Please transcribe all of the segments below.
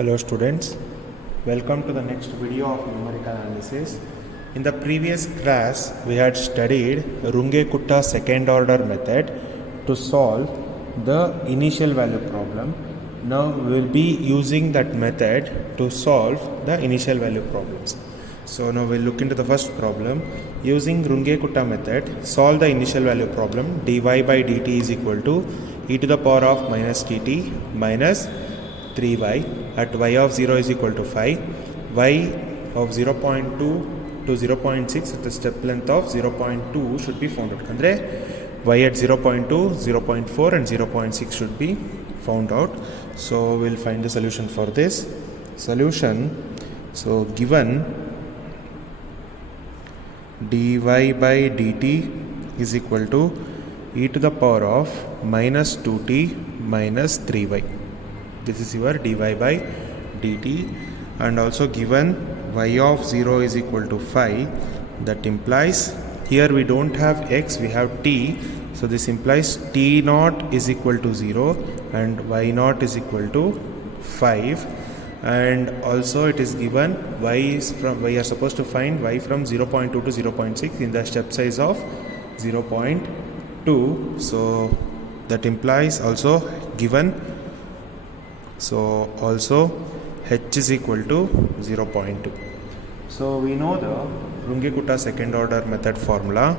Hello students, welcome to the next video of numerical analysis. In the previous class, we had studied Runge-Kutta second order method to solve the initial value problem. Now we will be using that method to solve the initial value problems. So now we'll look into the first problem. Using Runge-Kutta method, solve the initial value problem. dy by dt is equal to e to the power of minus dt minus 3y at y of 0 is equal to 5, y of 0.2 to 0.6 with the step length of 0.2 should be found out. Andre y at 0.2, 0.4 and 0.6 should be found out. So we'll find the solution for this. Solution, so given dy by dt is equal to e to the power of minus 2t minus 3y. This is your dy by dt, and also given y of 0 is equal to 5. That implies here we don't have x, we have t. So this implies t naught is equal to 0 and y naught is equal to 5. And also it is given we are supposed to find y from 0.2 to 0.6 in the step size of 0.2. So that implies also given, so also h is equal to 0.2. So we know the Runge-Kutta second order method formula,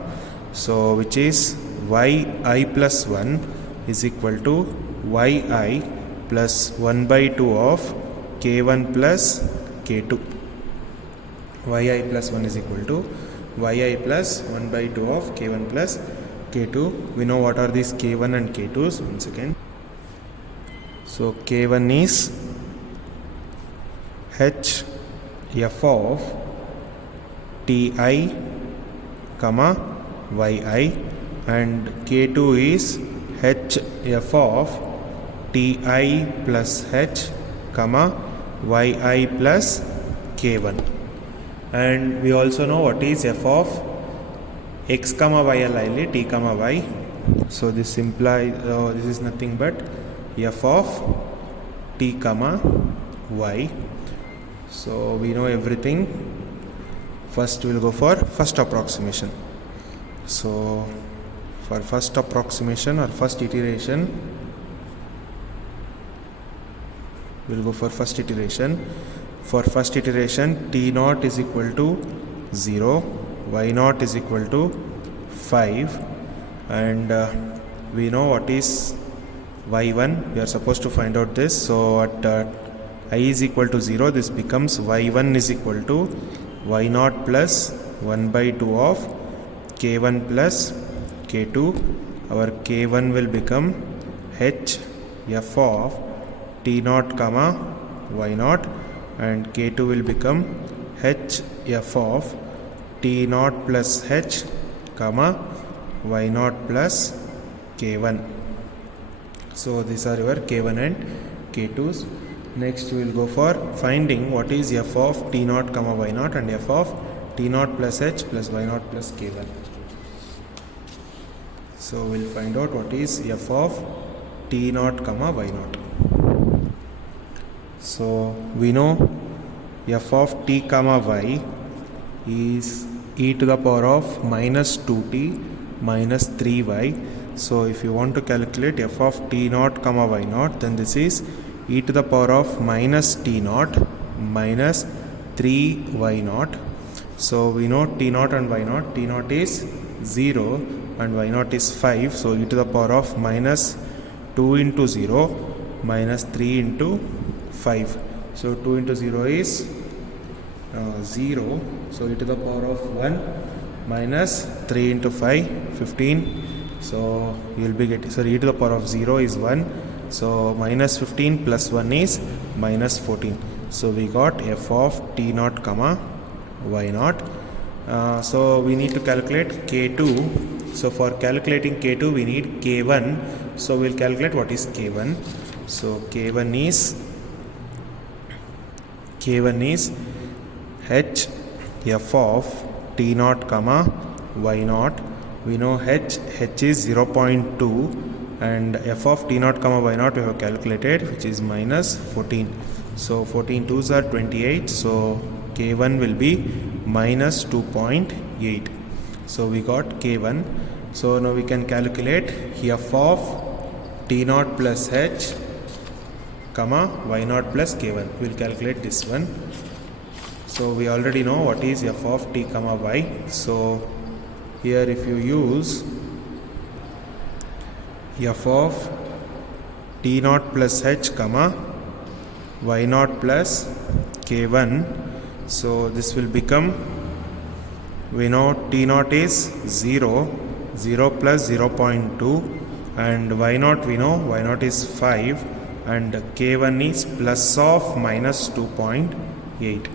so which is yi plus 1 is equal to yi plus 1 by 2 of k1 plus k2. yi plus 1 is equal to yi plus 1 by 2 of k1 plus k2. We know what are these k1 and k2s. One second. So k1 is h f of ti comma yi, and k2 is h f of ti plus h comma yi plus k1. And we also know what is f of x comma y t comma y. So this implies this is nothing but f of t comma y. So we know everything. First we will go for first approximation. So for first approximation or first iteration, we will go for first iteration. For first iteration, t naught is equal to 0, y naught is equal to 5, and we know what is y1. We are supposed to find out this. So at I is equal to 0, this becomes y1 is equal to y0 plus 1 by 2 of k1 plus k2. Our k1 will become h f of t0 comma y0, and k2 will become h f of t0 plus h comma y0 plus k1. So these are your k1 and k2s. Next we will go for finding what is f of t0 comma y0 and f of t0 plus h plus y0 plus k1. So we will find out what is f of t0 comma y0. So we know f of t comma y is e to the power of minus 2t minus 3y. So if you want to calculate f of t0 comma y0, then this is e to the power of minus t0 minus 3y0. So we know t0 and y0. t0 is 0 and y0 is 5. So e to the power of minus 2 into 0 minus 3 into 5. So 2 into 0 is 0. So e to the power of 1 minus 3 into 5, 15. So you will be getting, so e to the power of 0 is 1. So minus 15 plus 1 is minus 14. So we got f of t0 comma y0. So we need to calculate k2. So for calculating k2 we need k1. So we will calculate what is k1. So k1 is h f of t0 comma y0. We know h is 0.2 and f of t0 comma y0 we have calculated, which is minus 14. So 14 2s are 28. So K1 will be minus 2.8. So we got K1. So now we can calculate f of T naught plus H, comma Y naught plus K1. We will calculate this one. So we already know what is f of T comma Y. So here if you use f of T naught plus H, comma Y naught plus K1, so this will become, we know T naught is 0, 0 plus 0.2, and Y naught, we know Y naught is 5, and K1 is plus of minus 2.8.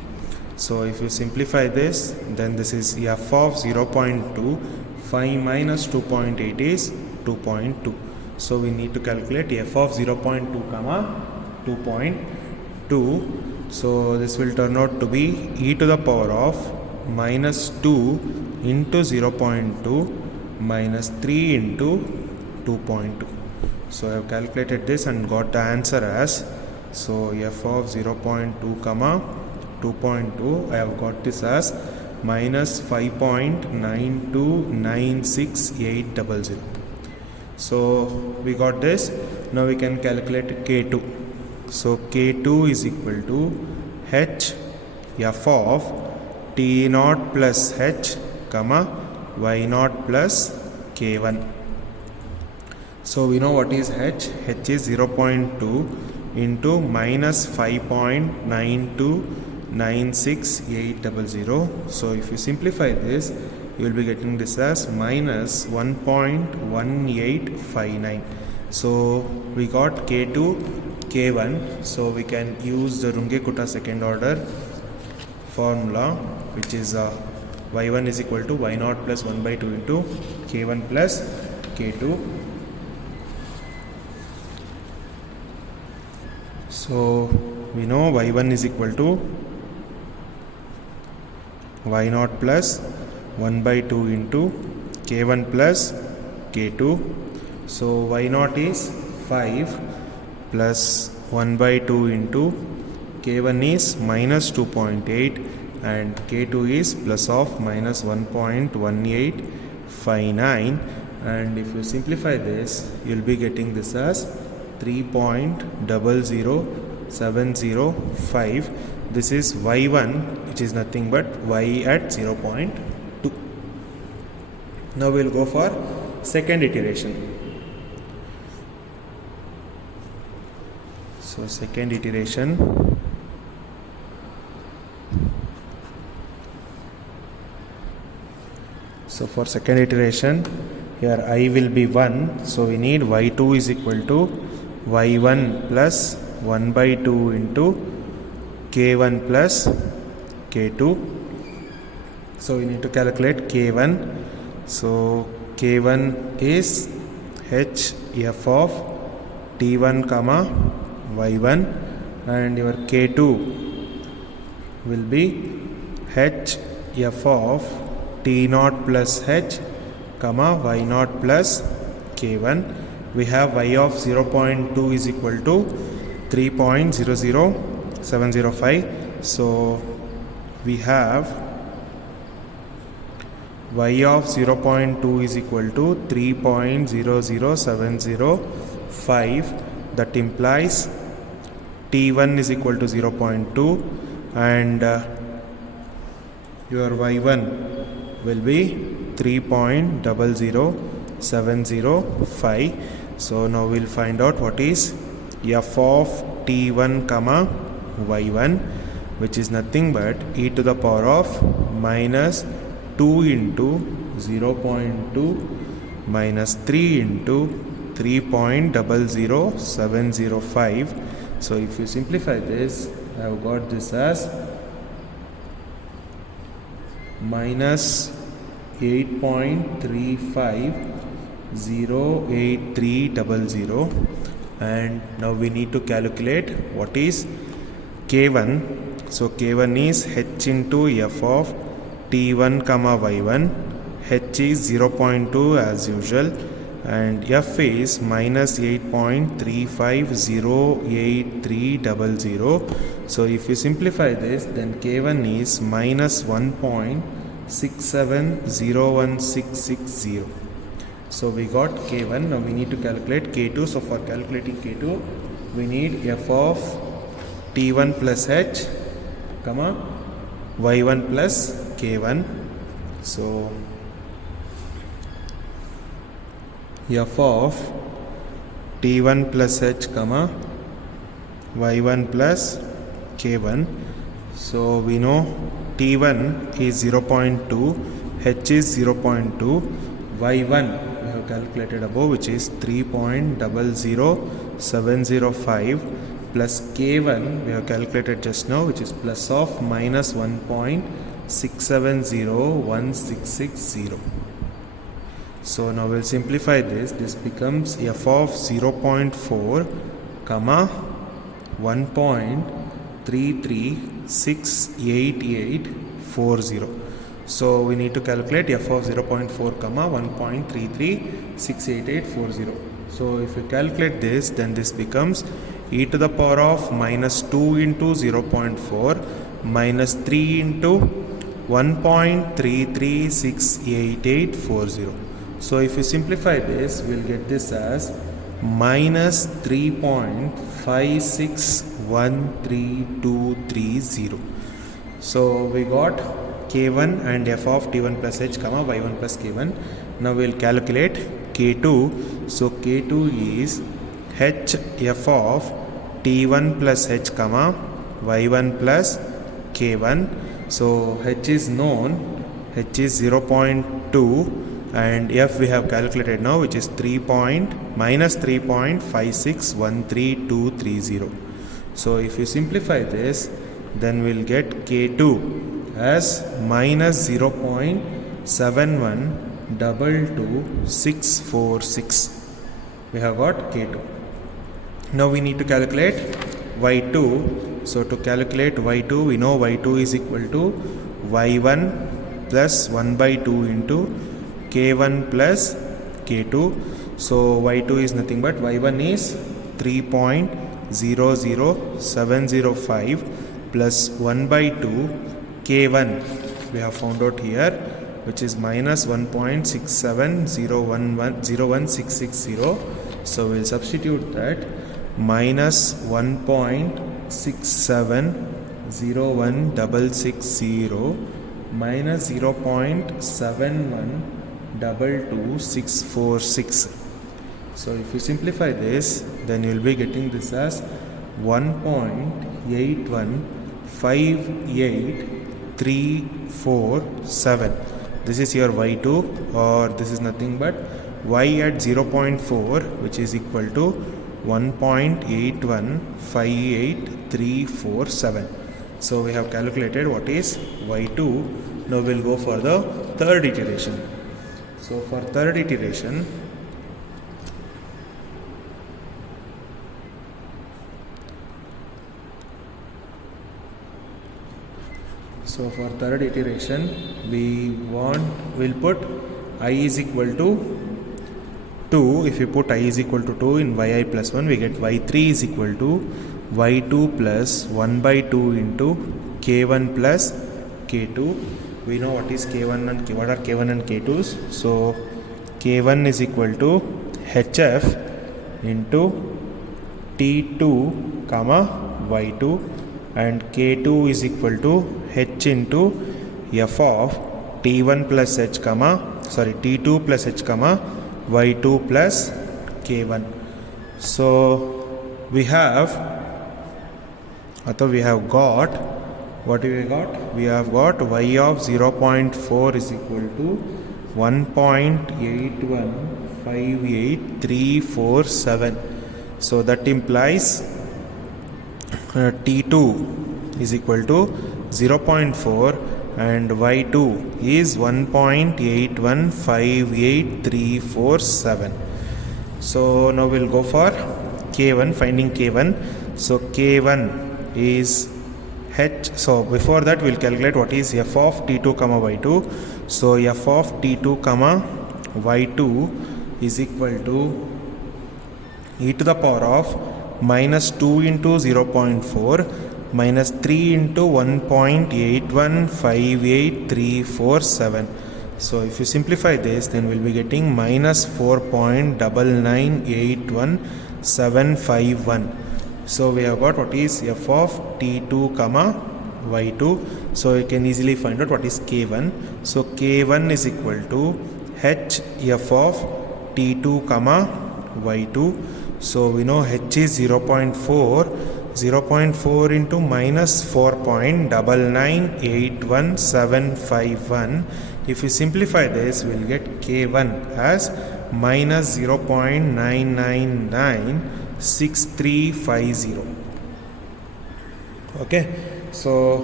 So if you simplify this, then this is f of 0.2, 5 minus 2.8 is 2.2. So we need to calculate f of 0.2 comma 2.2. So this will turn out to be e to the power of minus 2 into 0.2 minus 3 into 2.2. So I have calculated this and got the answer as, so f of 0.2 comma 2.2, I have got this as minus 5.9296800. So we got this. Now we can calculate K2. So K2 is equal to H f of T naught plus H, comma Y naught plus K1. So we know what is H. H is 0.2 into minus 5.9296800. So if you simplify this, you will be getting this as minus 1.1859. So we got K2, K1. So we can use the Runge-Kutta second order formula, which is y1 is equal to y naught plus 1 by 2 into K1 plus K2. So we know y1 is equal to y naught plus 1 by 2 into K1 plus K2. So y naught is 5 plus 1 by 2 into K1 is minus 2.8 and K2 is plus of minus 1.1859, and if you simplify this, you will be getting this as 3.00705. This is y1, which is nothing but y at 0.2. Now we will go for second iteration. So second iteration, so for second iteration, here I will be 1, so we need y2 is equal to y1 plus 1 by 2 into K1 plus K2. So we need to calculate K1. So K1 is H f of T1 comma y1, and your K2 will be H f of T naught plus H, comma y naught plus K1. We have y of 0.2 is equal to 3.00705. So we have y of 0.2 is equal to 3.00705. That implies T1 is equal to 0.2 and your y1 will be 3.00705. So now we'll find out what is f of T1 comma y1, which is nothing but e to the power of minus 2 into 0.2 minus 3 into 3.00705. So if you simplify this, I have got this as minus 8.350830, and now we need to calculate what is K1. So K1 is H into f of T1 comma y1. H is 0.2 as usual, and f is minus 8.35083000. So if you simplify this, then k1 is minus 1.67016660. So we got k1. Now we need to calculate k2. So for calculating k2, we need f of t1 plus h, comma y1 plus k1. So f of t1 plus h, comma y1 plus k1. So we know t1 is 0.2, h is 0.2, y1 we have calculated above, which is 3.00705, plus k1 we have calculated just now, which is plus of minus 1.67016660. So now we'll simplify this. This becomes f of 0.4, comma 1.336880. So we need to calculate f of 0.4, comma 1.336880. So if you calculate this, then this becomes e to the power of minus 2 into 0.4 minus 3 into 1.336880. So if you simplify this, we'll get this as minus 3.561330. So we got k1 and f of t1 plus h, comma y1 plus k1. Now we'll calculate k2. So k2 is h f of t1 plus h, comma y1 plus k1. So h is known, h is 0.2, and f we have calculated now, which is minus 3.561330. So if you simplify this, then we'll get k2 as minus 0.7122646. We have got k2. Now we need to calculate y2. So to calculate y2, we know y2 is equal to y1 plus 1 by 2 into k1 plus k2. So y2 is nothing but y1 is 3.00705 plus 1 by 2 k1 we have found out here, which is minus 1.67011660. So we'll substitute that minus 1.670160 minus 0.7122646. So if you simplify this, then you will be getting this as 1.81583347. This is your y2, or this is nothing but y at 0.4, which is equal to 1.81583347. So we have calculated what is y2. Now we'll go for the third iteration. So for third iteration, we'll put I is equal to 2. If you put I is equal to 2 in yi plus 1, we get y3 is equal to y2 plus 1 by 2 into k1 plus k2. We know what is k1 and what are k1 and k2s. So k1 is equal to hf into t2 comma y2, and k2 is equal to h into f of t1 plus h, t2 plus h, y2 plus k1. So we have got, what we got? We have got y of 0.4 is equal to 1.8158347. So that implies t2 is equal to 0.4 and y2 is 1.8158347. So now we'll go for k1, finding k1. So k1 is h. So before that we'll calculate what is f of t2 comma y2. So f of t2 comma y2 is equal to e to the power of minus 2 into 0.4 minus 3 into 1.8158347. So if you simplify this, then we'll be getting minus 4.9981751. So we have got what is f of t2 comma y2. So you can easily find out what is k1. So k1 is equal to h f of t2 comma y2. So we know h is 0.4. 0.4 into minus 4.9981751. If we simplify this, we'll get k1 as minus 0.9996350. Okay, so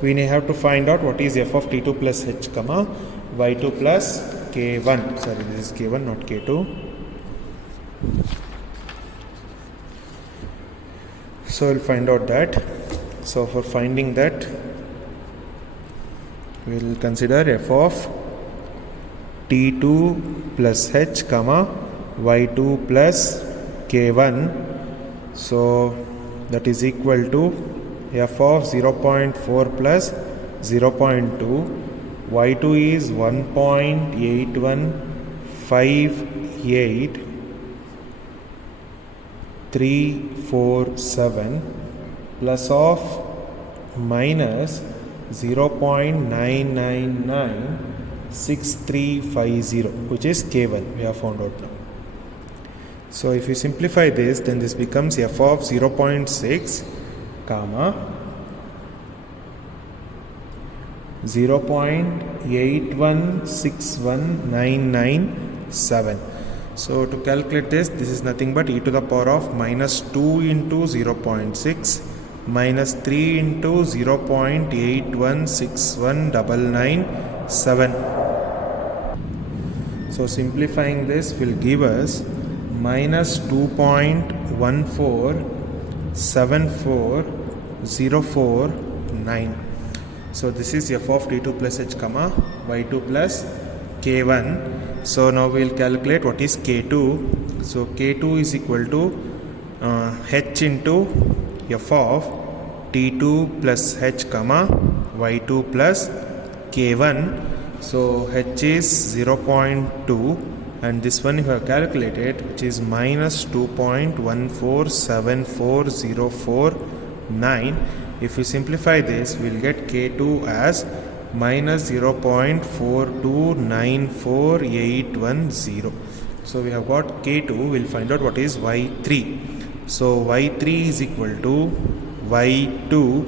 we have to find out what is f of t2 plus h comma y2 plus k1. Sorry, this is k1, not k2. So we'll find out that. So for finding that, we'll consider f of t2 plus h comma y2 plus k1. So that is equal to f of 0.4 plus 0.2. y2 is 1.8158347 plus of minus 0.9996350, which is k1 we have found out now. So if you simplify this, then this becomes f of 0.6 comma 0.8161997. So to calculate this is nothing but e to the power of minus 2 into 0.6 minus 3 into 0.8161997. So simplifying this will give us minus 2.1474049. So this is f of t2 plus h comma y2 plus k1. So now we will calculate what is k2. So k2 is equal to h into f of t2 plus h comma y2 plus k1. So h is 0.2 and this one you have calculated, which is minus 2.1474049. If we simplify this, we will get k2 as minus 0.4294810. So we have got k2. We will find out what is y3. So y3 is equal to y2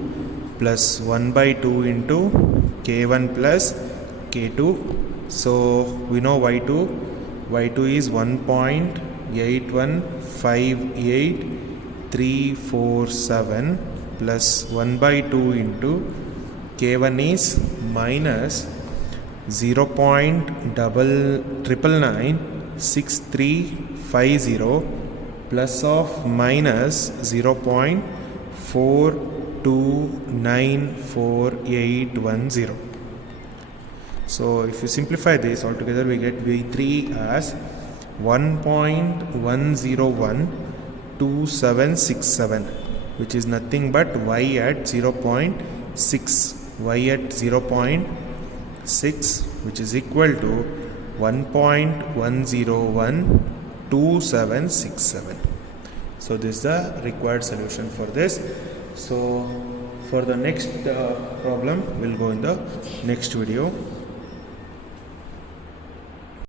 plus 1 by 2 into k1 plus k2. So we know y2 is 1.8158347 plus 1 by 2 into k1 is minus 0.9996350 plus of minus 0.42944810. So if you simplify this altogether, we get v3 as 1.1012767, which is nothing but y at 0.6, y at 0.6, which is equal to 1.1012767. So this is the required solution for this. So for the next problem, we'll go in the next video.